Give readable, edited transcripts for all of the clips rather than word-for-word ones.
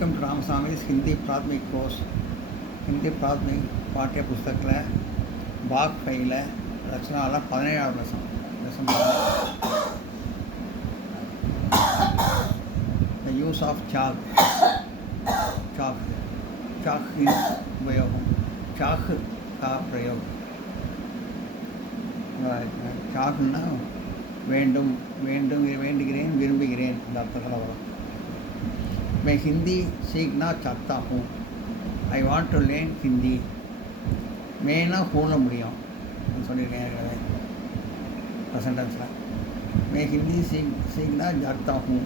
Welcome to रामस्वामी's Hindi प्राथमिक course Hindi प्राथमिक पाठ्य पुस्तक भाग 5 रचना 17 lesson the use of chalk उपयोग chalk का प्रयोग chalkना வேண்டும் வேண்டுகிறேன் விரும்புகிறேன் இந்த அர்த்தத்தில் வரும். मैं हिंदी सीखना चाहता हूँ. I want to learn Hindi. मैना போன முடியும் சொல்லியிருக்கேன் ப்ரெசன்ட் டென்ஸில். मैं हिंदी सीखना चाहता हूँ.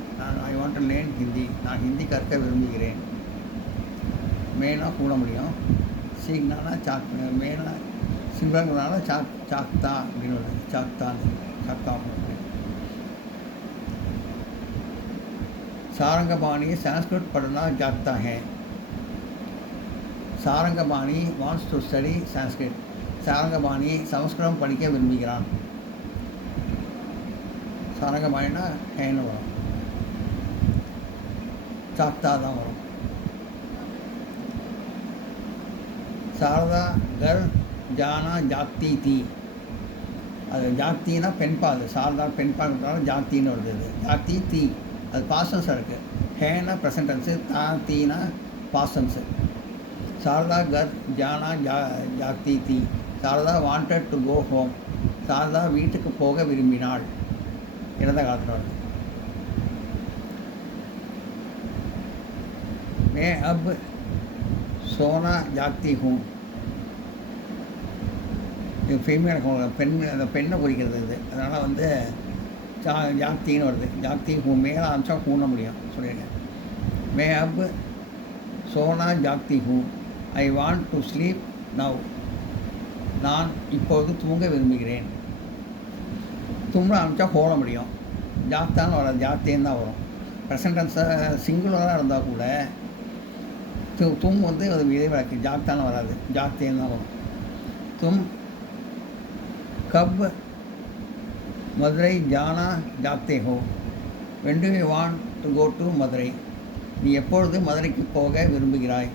I want to learn Hindi. நான் ஹிந்தி கற்க விரும்புகிறேன். மேனா போன முடியும். சீக்னானா மேனா சிம்பங்கனால சாக்தா அப்படின்னு சாக்தா सारंगपाणी संस्कृत पढ़ना चाहता है. सारंगपाणी wants to study Sanskrit. सारंगपाणी संस्कृतம் படிக்க விரும்புகிறான். सारंगपाणीனா हैन வரும், चाहता தான் வரும். शारदा घर जाना जाती थी. அது ஜாத்தினா பெண்பால். சாரதா பெண்பால் ஜாத்தின்னு வருது. ஜாத்தி தீ அது பாசன்ஸ் இருக்குது. ஹேனா ப்ரெசன்ட் டென்ஸு, தீனா பாசன்ஸு. சாரதா கர் ஜானா ஜாக்தி தீ. Sharada wanted to go home. Sharada வீட்டுக்கு போக விரும்பினாள். இறந்த காலத்தில் வருது. மே அப் சோனா ஜாக்தி ஹூம். இது ஃபீமேல் பெண், அந்த பெண்ணை குறிக்கிறது இது. அதனால் ஜாக்தின்னு வருது. ஜாக்தி ஹூ மேலே ஆரம்பிச்சா ஹூன முடியும் சொல்லியிருக்கேன். மே அப் சோனா ஜாக்தி ஹூ. I want to sleep now. நான் இப்போது தூங்க விரும்புகிறேன். தூங்க ஆரம்பித்தா ஹோன முடியும். ஜாக்தான்னு வராது, ஜாக்தேன்னு தான் வரும். ப்ரெசன்ட் டென்ஸை சிங்குலராக இருந்தால் கூட தும் அது விதை விளக்கு. ஜாக்தான்னு வராது, ஜாக்தேன்னு தான் வரும். தும் கப் மதுரை ஜானா ஜாக்தே ஹோ. when do you want to go to Madurai. நீ எப்பொழுது மதுரைக்கு போக விரும்புகிறாய்.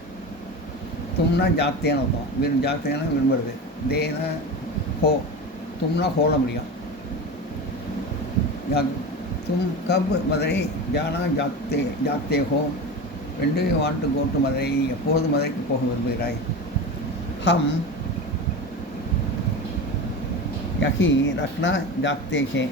தும்னா ஜாக்தேன்னு அர்த்தம். ஜாக்தேனா விரும்புறது. தேனா ஹோ. தும்னா ஹோல முடியும். தும் கப் மதுரை ஜானா ஜாக்தே ஹோ. when do you want to go to Madurai. எப்பொழுது மதுரைக்கு போக விரும்புகிறாய். ஹம் यही रखना चाहते हैं.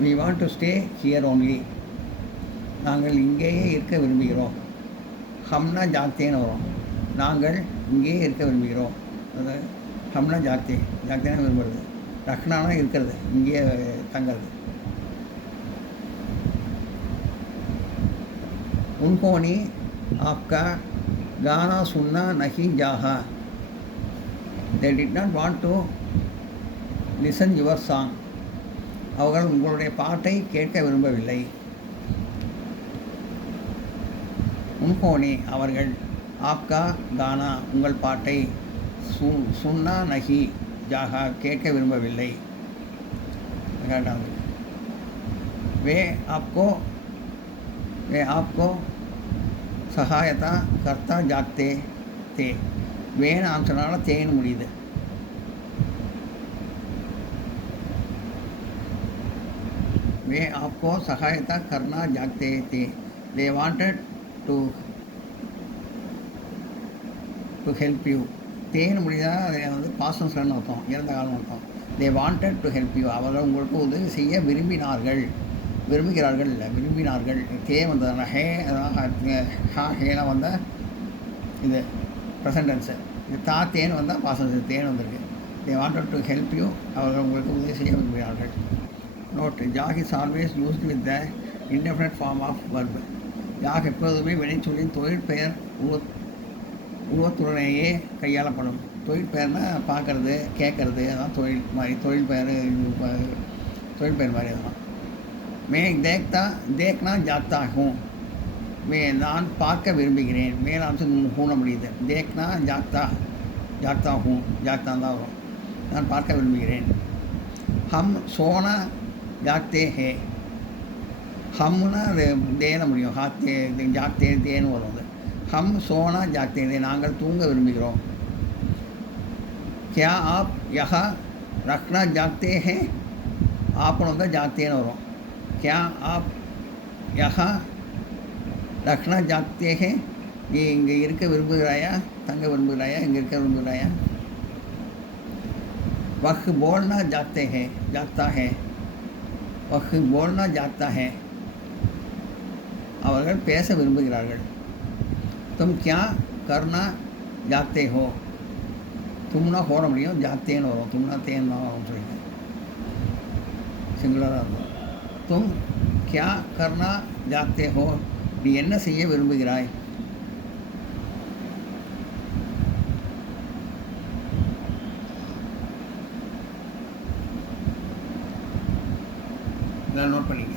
We want to stay here only. நாங்கள் இங்கேயே இருக்க விரும்புகிறோம். ஹம்னா ஜாக்தேன்னு வரும். நாங்கள் இங்கேயே இருக்க விரும்புகிறோம். அது ஹம்னா ஜாக்தேனா விரும்புகிறது. ரக்னானா இருக்கிறது, இங்கேயே தங்கிறது. उन्होंने आपका गाना सुनना नहीं चाहा. they did not want to listen your song. அவர்கள் உங்களுடைய பாட்டை கேட்க விரும்பவில்லை. உன்ஹோனே அவர்கள், ஆப்கா கானா உங்கள் பாட்டை, சுன்னா நஹி ஜாகா கேட்க விரும்பவில்லை. வே आपको சகாயதா கர்த்தா ஜாக்தே தே. வேன் ஆம்சனால தேன்னு முடியுது. வே आपको சகாயதா கர்னா ஜாக்தே தே. they wanted to help you. தேன்னு முடியுதா, அது பாசன்ஸ்ன்னு அர்த்தம், இறந்த காலம் அர்த்தம். they wanted to help you. அவர்கள் உங்களுக்கு உதவி செய்ய விரும்பினார்கள். விரும்புகிறார்கள் இல்லை, விரும்பினார்கள். தே வந்ததுனா ஹே, ஹா ஹேனா வந்தால் இது ப்ரெசன்ட் டென்ஸு. இது தேன்னு வந்தால் பாசன்ஸ் தேன் வந்திருக்கு. They wanted to help you. அவர்கள் உங்களுக்கு உதவி செய்ய விரும்புகிறார்கள். நோட், ஜாக் is always used with the indefinite form of verb. ஜாக் எப்போதுமே வினைச்சொல்லின் தொழிற்பெயர் உருவத்துடனேயே கையாளப்படும். தொழிற்பெயர்னா பார்க்குறது, கேட்குறது, அதான் தொழில் மாதிரி. தொழிற்பெயர் மாதிரி அதெல்லாம். मैं देखना चाहता हूँ. நான் பார்க்க விரும்புகிறேன். மேலாம்சம் ஹூன முடியுது. தேக்னா ஜாக்தா ஹூ. ஜாக்தான் தான் வரும். நான் பார்க்க விரும்புகிறேன். ஹம் சோனா ஜாக்தே ஹே. ஹம்னா அது தேன முடியும், ஹாத்தே ஜாக்தே தேன்னு வரும். அது ஹம் சோனா ஜாக்தே தே, நாங்கள் தூங்க விரும்புகிறோம். கியா ஆப் யஹா ரக்னா ஜாக்தே ஹே, ஆப்னு வந்தால் ஜாக்தேன்னு வரும். கியா ஆப் யஹா ரக்னா ஜாக்தே ஹே, நீ இங்கே இருக்க விரும்புகிறாயா, தங்க விரும்புகிறாயா, இங்கே இருக்க விரும்புகிறாயா. वह बोलना जाते हैं जाता है, वह बोलना जाता है, அவர்கள் பேச விரும்புகிறார்கள். तुम क्या करना जाते हो, तुमना போட முடியும், ஜாத்தேன்னு வரும். தும்னா தேன்னா வரும் சொல்லிட்டு சிங்குலராக இருக்கும். तुम क्या करना जाते हो, நீ என்ன செய்ய விரும்புகிறாய். இதெல்லாம் நோட் பண்ணிக்க.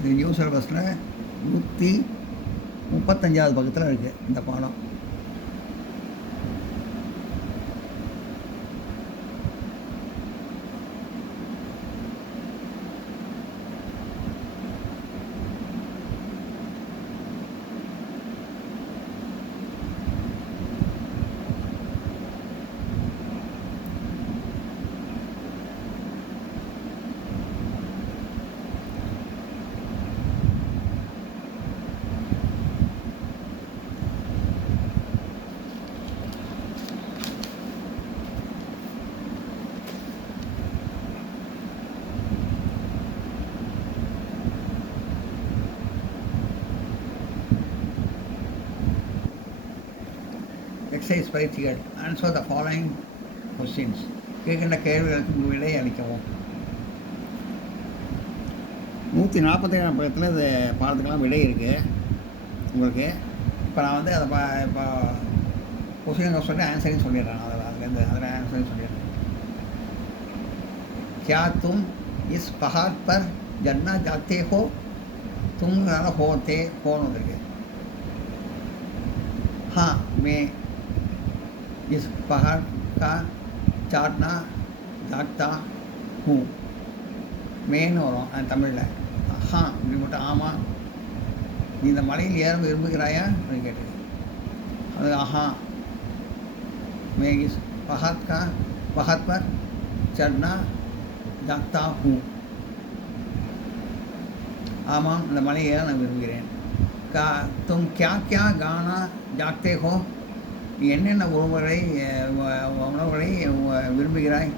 இது நியூ சிலபஸில் 135வது பக்கத்தில் இருக்குது இந்த பாடம். எக்ஸசைஸ் பயிற்சிகள். Answer the following questions. கேட்கின்ற கேள்விகளுக்கு விடை அளிக்கவும். 147 பக்கத்தில் இந்த பாடத்துக்கெல்லாம் விடை இருக்குது உங்களுக்கு. இப்போ நான் வந்து அதை இப்போ கொஸ்டின் சொல்லி ஆன்சரையும் சொல்லிடுறேன். அதில் ஆன்சரையும் சொல்லிடுறேன். क्या तुम इस पहाड़ पर चढ़ना चाहते हो, तुम होते होने वந்திருக்கு. हाँ मैं इस पहाड़ का चढ़ना चाहता हूँ. மேன்னு வரும் தமிழில். ஹா இப்படி மட்டும் ஆமாம், நீ இந்த மலையில் ஏற விரும்புகிறாயா அப்படின்னு கேட்டது. அது ஆஹா मैं इस पहाड़ पर चढ़ना चाहता हूँ. ஆமாம் இந்த மலையை ஏற நான் விரும்புகிறேன். तुम क्या क्या गाना चाहते हो, நீ என்னென்ன உணவுகளை விரும்புகிறாய்.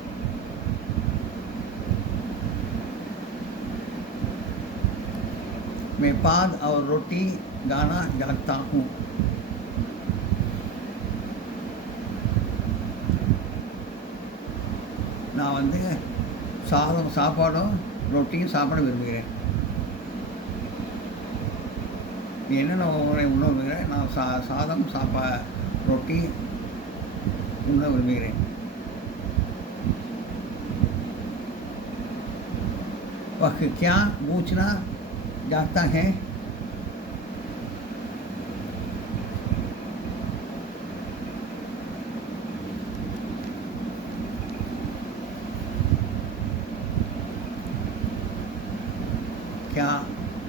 मैं पाद और रोटी गाना चाहता हूँ. நான் வந்து சாப்பாடும் ரொட்டியும் சாப்பிட விரும்புகிறேன். நீ என்னென்ன உணவு விரும்புகிறேன். நான் சாதம் ரொட்டி உண்ண விரும்புகிறேன். वह क्या पूछना चाहता है,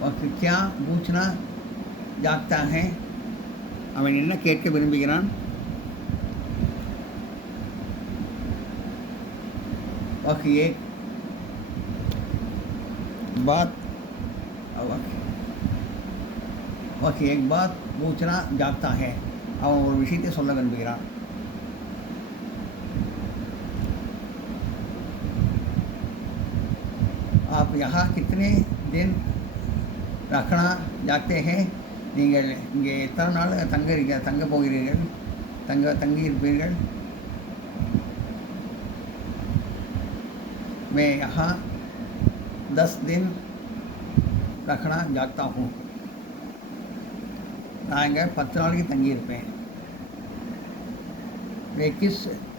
वह क्या पूछना चाहता है, அவன் என்ன கேட்க விரும்புகிறான். वह एक बात पूछना चाहता है, அவன் ஒரு விஷயத்தை சொல்ல விரும்புகிறான். आप यहाँ कितने दिन रखना चाहते हैं, நீங்கள் இங்கே எத்தனை நாள் தங்க போகிறீர்கள், தங்கி இருப்பீர்கள். मैं यहाँ 10 दिन रखना चाहता हूँ. நான் இங்கே 10 நாளைக்கு தங்கியிருப்பேன். वे किस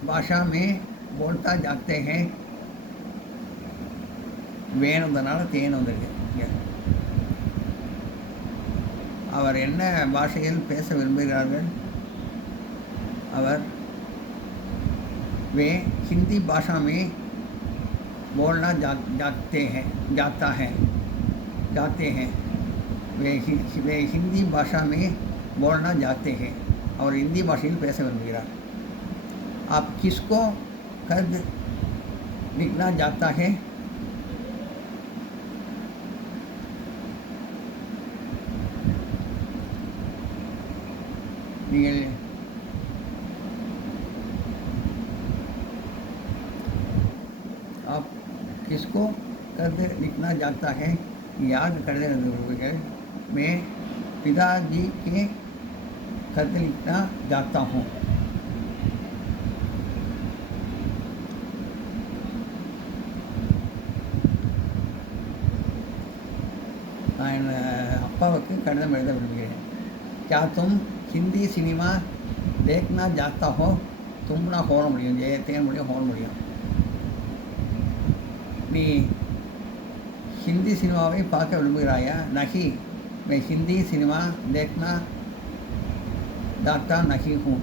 भाषा में बोलता जाते हैं. வேணுன்றதுனால தேன் வந்திருக்கு இங்கே. அவர் என்ன பாஷையில் பேச விரும்புகிறார்கள். அவர் वे हिंदी भाषा में बोलना जाते हैं. वे हिंदी भाषा में बोलना जाते हैं. और हिंदी भाषा पैसे विरुம்புகிறார். आप किसको कद लिखना जाता है. நீங்கள் आप किसको कद लिखना जाता है. याद करते रहते. मैं पिताजी के खत लिखना जाता हूँ. நான் அப்பாவுக்கு கடிதம் எழுத விரும்புகிறேன். क्या तुम हिंदी सिनेमा देखना जाता हो. तुमना होड़ முடியும் தேன் முடியும் ஹோன் முடியும். நீ हिंदी सिनेमाவை பார்க்க விரும்புகிறாயா. नहीं मैं हिंदी सिनेमा देखना जाता नहीं हूँ.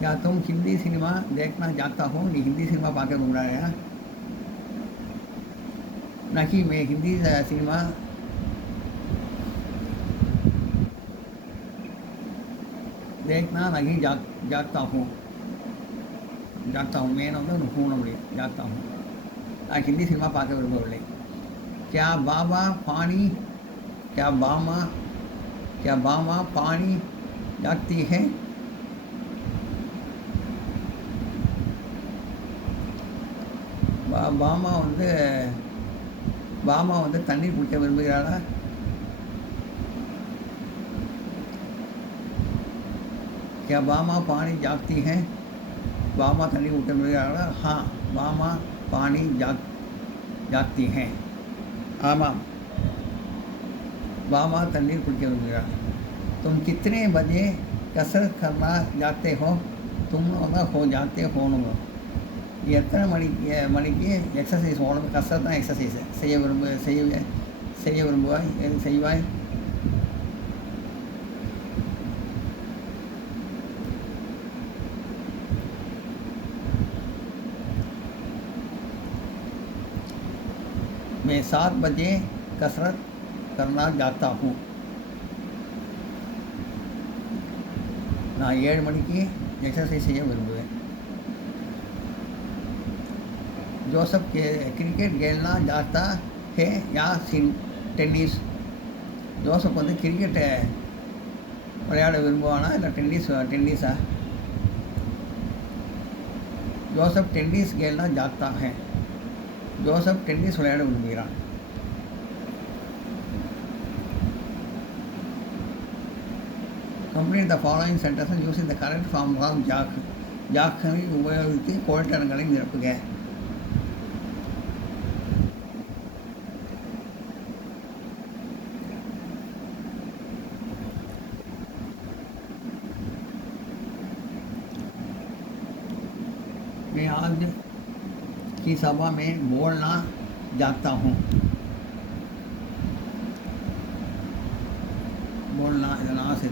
क्या तुम हिंदी सिनेमा देखना जाता हो. நீ हिंदी सिनेमा பார்க்க விரும்புகிறாயா. नहीं मैं हिंदी सिनेमा देखना नहीं जाता हूँ. मैं வந்து ஹூன முடியும் जाता हूँ. நான் हिंदी सिनेमा பார்க்க விரும்பவில்லை. क्या बामा पानी जाती है. பாமா வந்து தண்ணீர் குடிக்க விரும்புகிறாளா. क्या बामा पानी जागती है. பாமா தண்ணீர் குடிக்க விரும்புகிறாளா. हाँ बामा पानी जागती हैं. ஆமாம் பாமா தண்ணீர் குடிக்க விரும்புகிறாள். तुम कितने बजे कसरत करना जाते हो. तुम हो जाते होனுங்க. எத்தனை மணிக்கு எக்ஸசைஸ் ஓடணும். கஷ்டம் தான் எக்ஸசைஸ் செய்ய விரும்புவாய். செய்வாய். मैं 7 बजे कसरत करना जाता हूँ. நான் 7 மணிக்கு எக்ஸசைஸ் செய்ய விரும்புவேன். जोसेफ क्रिकेट खेलना जाता है या टेनिस. ஜோசப் வந்து கிரிக்கெட்டை விளையாட விரும்புவானா இல்லை டென்னிஸா. ஜோசப் टेनिस खेलना जाता है. ஜோசப் டென்னிஸ் விளையாட விரும்புகிறான். Complete the following sentences using the correct form of ஜாக்கை உபயோகித்து கோட்டங்களை நிரப்புக. मैं आज की सभा में बोलना जाता हूँ. बोलना से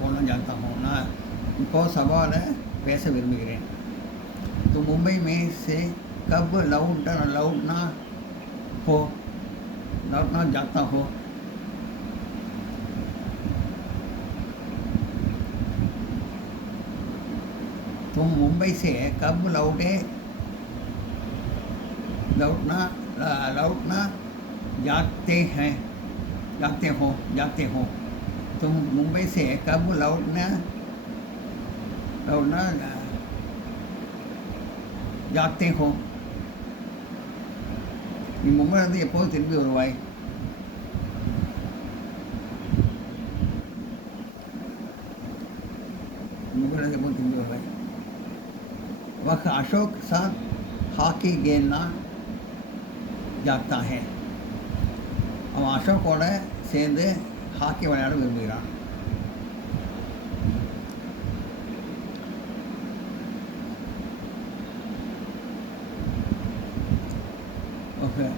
बोलना जाता हूँ. நான் இப்போ சபாவில் பேச விரும்புகிறேன். तो मुंबई में से कब लौटना जाता हो. तुम मुंबई से कब लौटना जाते हो. तुम मुंबई से कब लौटना जागते हो நீ மும்பையிலேருந்து எப்போது திரும்பி வருவாய் मुंबईमध्ये पण तुम्ही बघाय वह अशोक साथ ஹாக்கி கேம்னா ஜாக்தா ஹே அவன் அசோக்கோட சேர்ந்து ஹாக்கி விளையாட விரும்புகிறான் ஓகே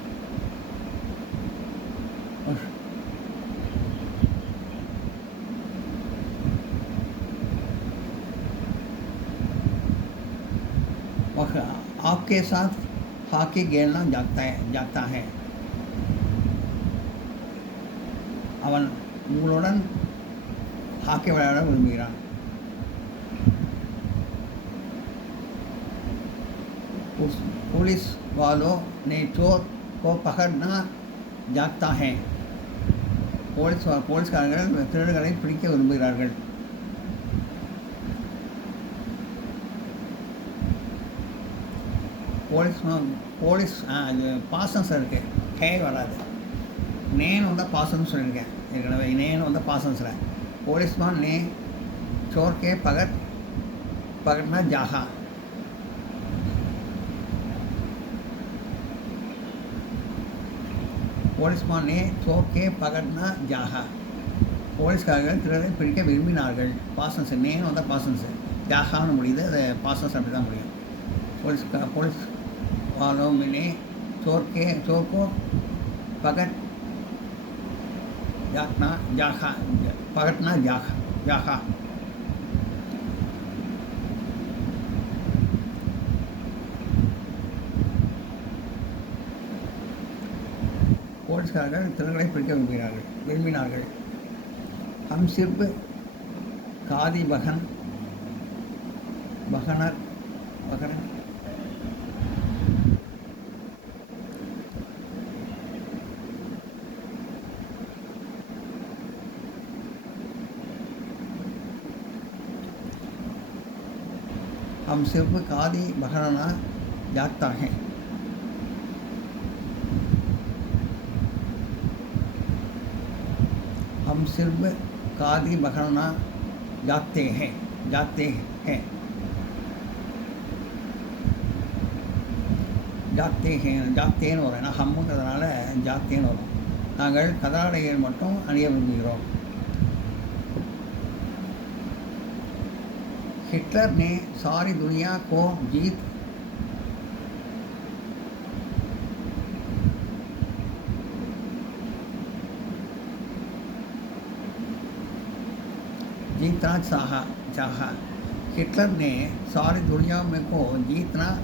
वह आपके साथ हॉकी खेलना जाता है அவன் உங்களுடன் ஹாக்கி விளையாட விரும்புகிறான் पुलिस वालों ने चोर को पकड़ना जाता है போலீஸ்காரர்கள் திருடர்களை பிடிக்க விரும்புகிறார்கள் போலீஸ் அது பாசன்ஸ் இருக்குது ஹே வராது நேன் வந்தால் பாசன்ஸ் சொல்லியிருக்கேன் ஏற்கனவே நேன் வந்தால் பாசன்ஸில் போலீஸ்மான் நே சோர்கே பகட்னா ஜாஹா போலீஸ்மான் நே சோர்கே பகட்னா ஜாஹா போலீஸ்காரர்கள் திருடரை பிடிக்க விரும்பினார்கள் பாசன்ஸ் நேன் வந்தால் பாசன்ஸ் ஜாஹான்னு முடியுது அது பாசன்ஸ் அப்படி தான் முடியும் पुलिस वालों ने चोर को पकड़ना जाहा போலீஸ்காரர்கள் திருடர்களை பிடிக்க விரும்பினார்கள் हम सिर्फ காதி பகனர் हम सिर्फ खादी बहरना जाता है हम सिर्फ खादी बहरना जाते हैं ஜாக்தேன்னு வரும் ஏன்னா ஹம்முங்கிறதுனால ஜாக்தேன்னு வரும் நாங்கள் கதராடைகள் மட்டும் அணிய விரும்புகிறோம் हिटलर ने सारी दुनिया को जीतना चाहा हिटलर ने सारी दुनिया में को जीतना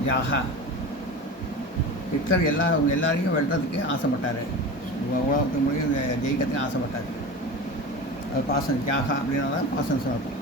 ஜாஹா ஹிட்லர் எல்லாரையும் வெல்றதுக்கு ஆசைப்பட்டார் உலகத்துக்கு முடியும் ஜெயிக்கிறதுக்கு ஆசைப்பட்டார் அது பாசன் ஜாஹா அப்படின்னா தான் பாசன் சொல்லணும்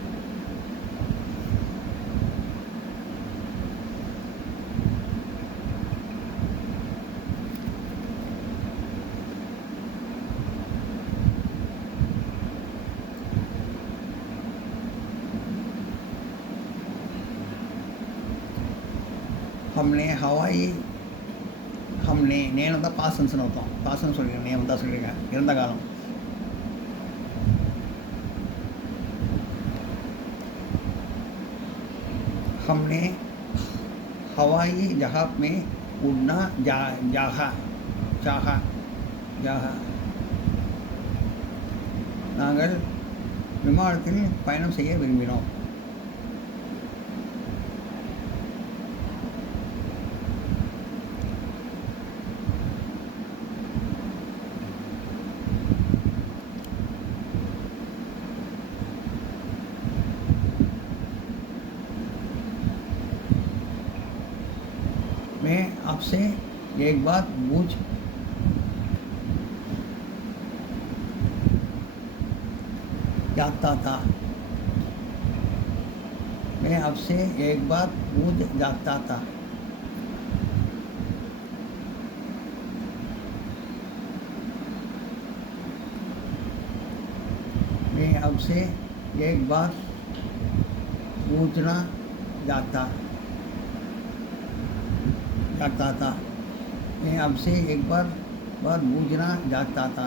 हमने நேன் தான் பாசன்ஸ்னு அர்த்தம் பாசன் சொல்லியிருக்கேன் நேம் தான் சொல்லியிருக்கேன் இறந்த காலம் हमने हवाई जहाज में उड़ना चाहा நாங்கள் விமானத்தில் பயணம் செய்ய விரும்பினோம் मैं आपसे एक बात पूछ जाता था मैं आपसे एक बात पूछ जाता था मैं आपसे एक बात पूछना जाता जागता था। मैं आपसे एक बार बात पूछना जागता था.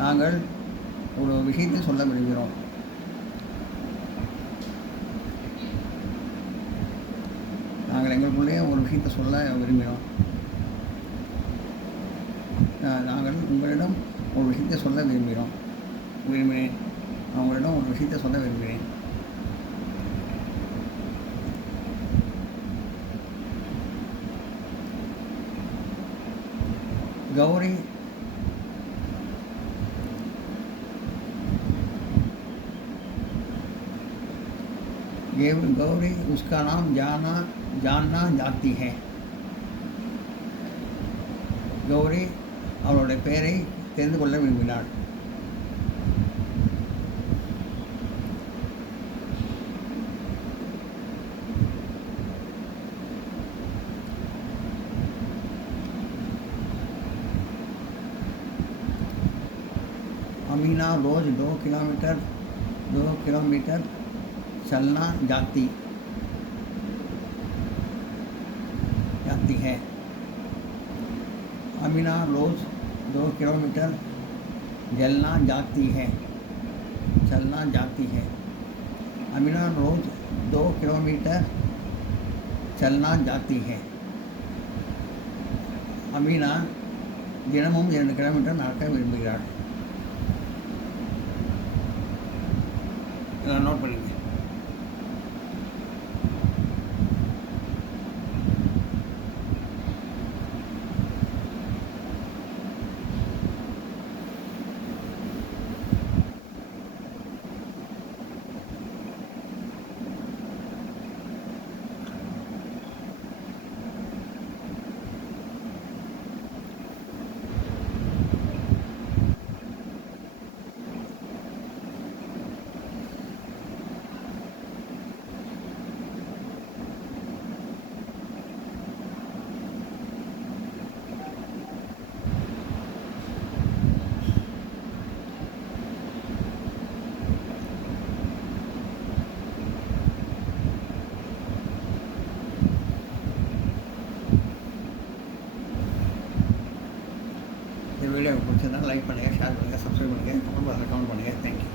நாங்கள் ஒரு விஷயத்தை சொல்ல விரும்புகிறோம். நாங்கள் எங்களுக்குள்ளேயே ஒரு விஷயத்தை சொல்ல விரும்பினோம். நாங்கள் உங்களிடம் ஒரு விஷயத்தை சொல்ல விரும்பினேன். நான் உங்களிடம் ஒரு விஷயத்தை சொல்ல விரும்பினேன். गौरी गौरी उसका नाम जानना चाहती है. கௌரி அவளுடைய பெயரை தெரிந்து கொள்ள விரும்பினாள். अमीना रोज़ 2 किलोमीटर चलना जाती है. अमीना रोज़ 2 किलोमीटर चलना जाती है. अमीना रोज़ 2 किलोमीटर चलना जाती है. अमीना தினமும் 2 கிலோமீட்டர் நடக்க விரும்புகிறாள். நோட் பண்ணிங்க. இந்த வீடியோ பிடிச்சிருந்தால் லைக் பண்ணுங்கள், ஷேர் பண்ணுங்கள், சப்ஸ்கிரைப் பண்ணுங்கள், கமெண்ட் பண்ணுங்கள். தேங்க்யூ.